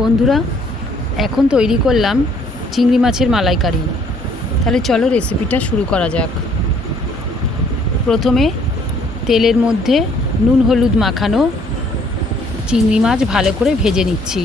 বন্ধুরা, এখন তৈরি করলাম চিংড়ি মাছের মালাইকারি। তাহলে চলো রেসিপিটা শুরু করা যাক। প্রথমে তেলের মধ্যে নুন হলুদ মাখানো চিংড়ি মাছ ভালো করে ভেজে নিচ্ছি।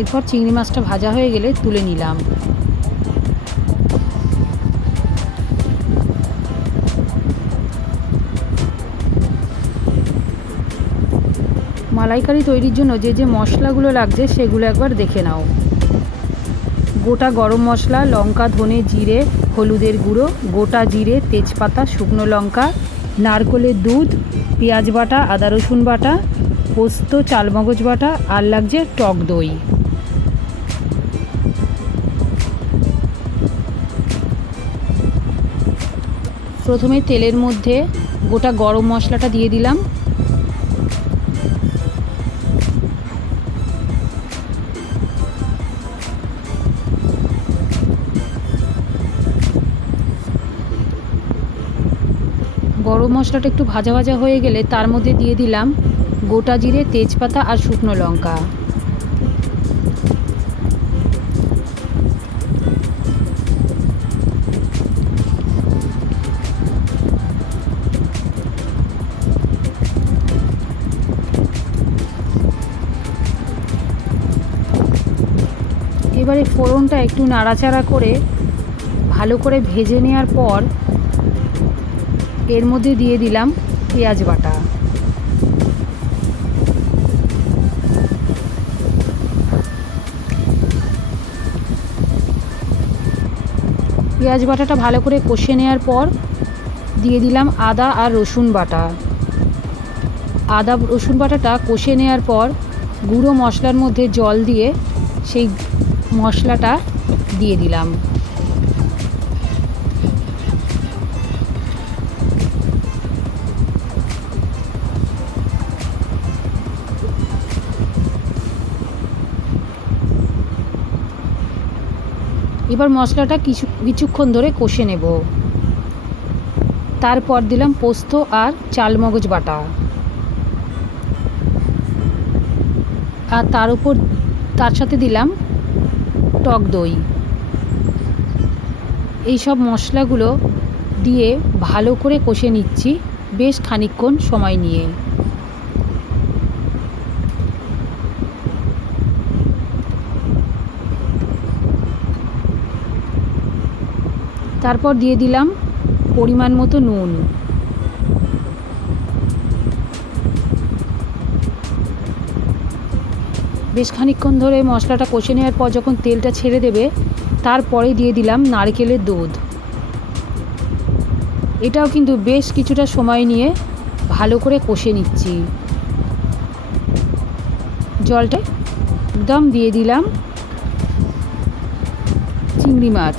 এরপর চিংড়ি মাছটা ভাজা হয়ে গেলে তুলে নিলাম। মালাইকারি তৈরির জন্য যে যে মশলাগুলো লাগছে সেগুলো একবার দেখে নাও। গোটা গরম মশলা, লঙ্কা, ধনে জিরে, হলুদের গুঁড়ো, গোটা জিরে, তেজপাতা, শুকনো লঙ্কা, নারকোলের দুধ, পেঁয়াজ বাটা, আদা রসুন বাটা, পোস্ত, চালমগজ বাটা, আর লাগছে টক দই। প্রথমে তেলের মধ্যে গোটা গরম মশলাটা দিয়ে দিলাম। গরম মশলাটা একটু ভাজা ভাজা হয়ে গেলে তার মধ্যে দিয়ে দিলাম গোটা জিরে, তেজপাতা আর শুকনো লঙ্কা। এবারে ফোড়নটা একটু নাড়াচাড়া করে ভালো করে ভেজে নেওয়ার পর এর মধ্যে দিয়ে দিলাম পেঁয়াজ বাটা। পেঁয়াজ বাটাটা ভালো করে কষে নেওয়ার পর দিয়ে দিলাম আদা আর রসুন বাটা। আদা, রসুন বাটাটা কষে নেওয়ার পর গুঁড়ো মশলার মধ্যে জল দিয়ে সেই মশলাটা দিয়ে দিলাম। এবার মশলাটা কিছু, কিছুক্ষণ ধরে কষে নেব। তারপর দিলাম পোস্ত আর চালমগজ বাটা। আর তার উপর, তার সাথে দিলাম টক দই। এই সব মশলাগুলো দিয়ে ভালো করে কষে নিচ্ছি বেশ খানিকক্ষণ সময় নিয়ে। তারপর দিয়ে দিলাম পরিমাণ মতো নুন। বেশ খানিকক্ষণ ধরে মশলাটা কষে নেওয়ার পর যখন তেলটা ছেড়ে দেবে তারপরে দিয়ে দিলাম নারকেলের দুধ। এটাও কিন্তু বেশ কিছুটা সময় নিয়ে ভালো করে কষে নিচ্ছি। জলটা একদম দিয়ে দিলাম চিংড়ি মাছ।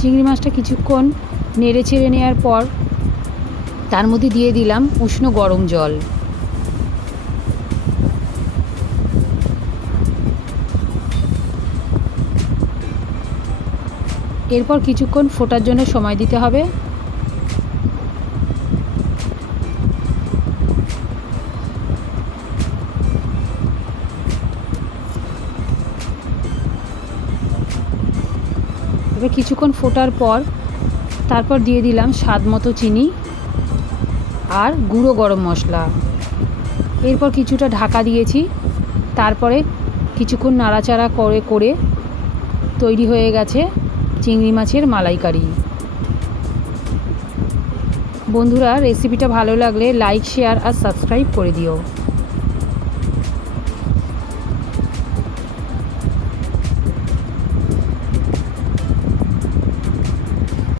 চিংড়ি মাছটা কিছুক্ষণ নেড়ে ছেড়ে নেওয়ার পর তার মধ্যে দিয়ে দিলাম উষ্ণ গরম জল। এরপর কিছুক্ষণ ফোটার জন্য সময় দিতে হবে। এবার কিছুক্ষণ ফোটার পর তারপর দিয়ে দিলাম স্বাদ মতো চিনি। আর গুঁড়ো গরম মশলা। এরপর কিছুটা ঢাকা দিয়েছি। তারপরে কিছুক্ষণ নাড়াচাড়া করে করে তৈরি হয়ে গেছে চিংড়ি মাছের মালাইকারি। বন্ধুরা রেসিপিটা ভালো লাগলে লাইক শেয়ার আর সাবস্ক্রাইব করে দিও।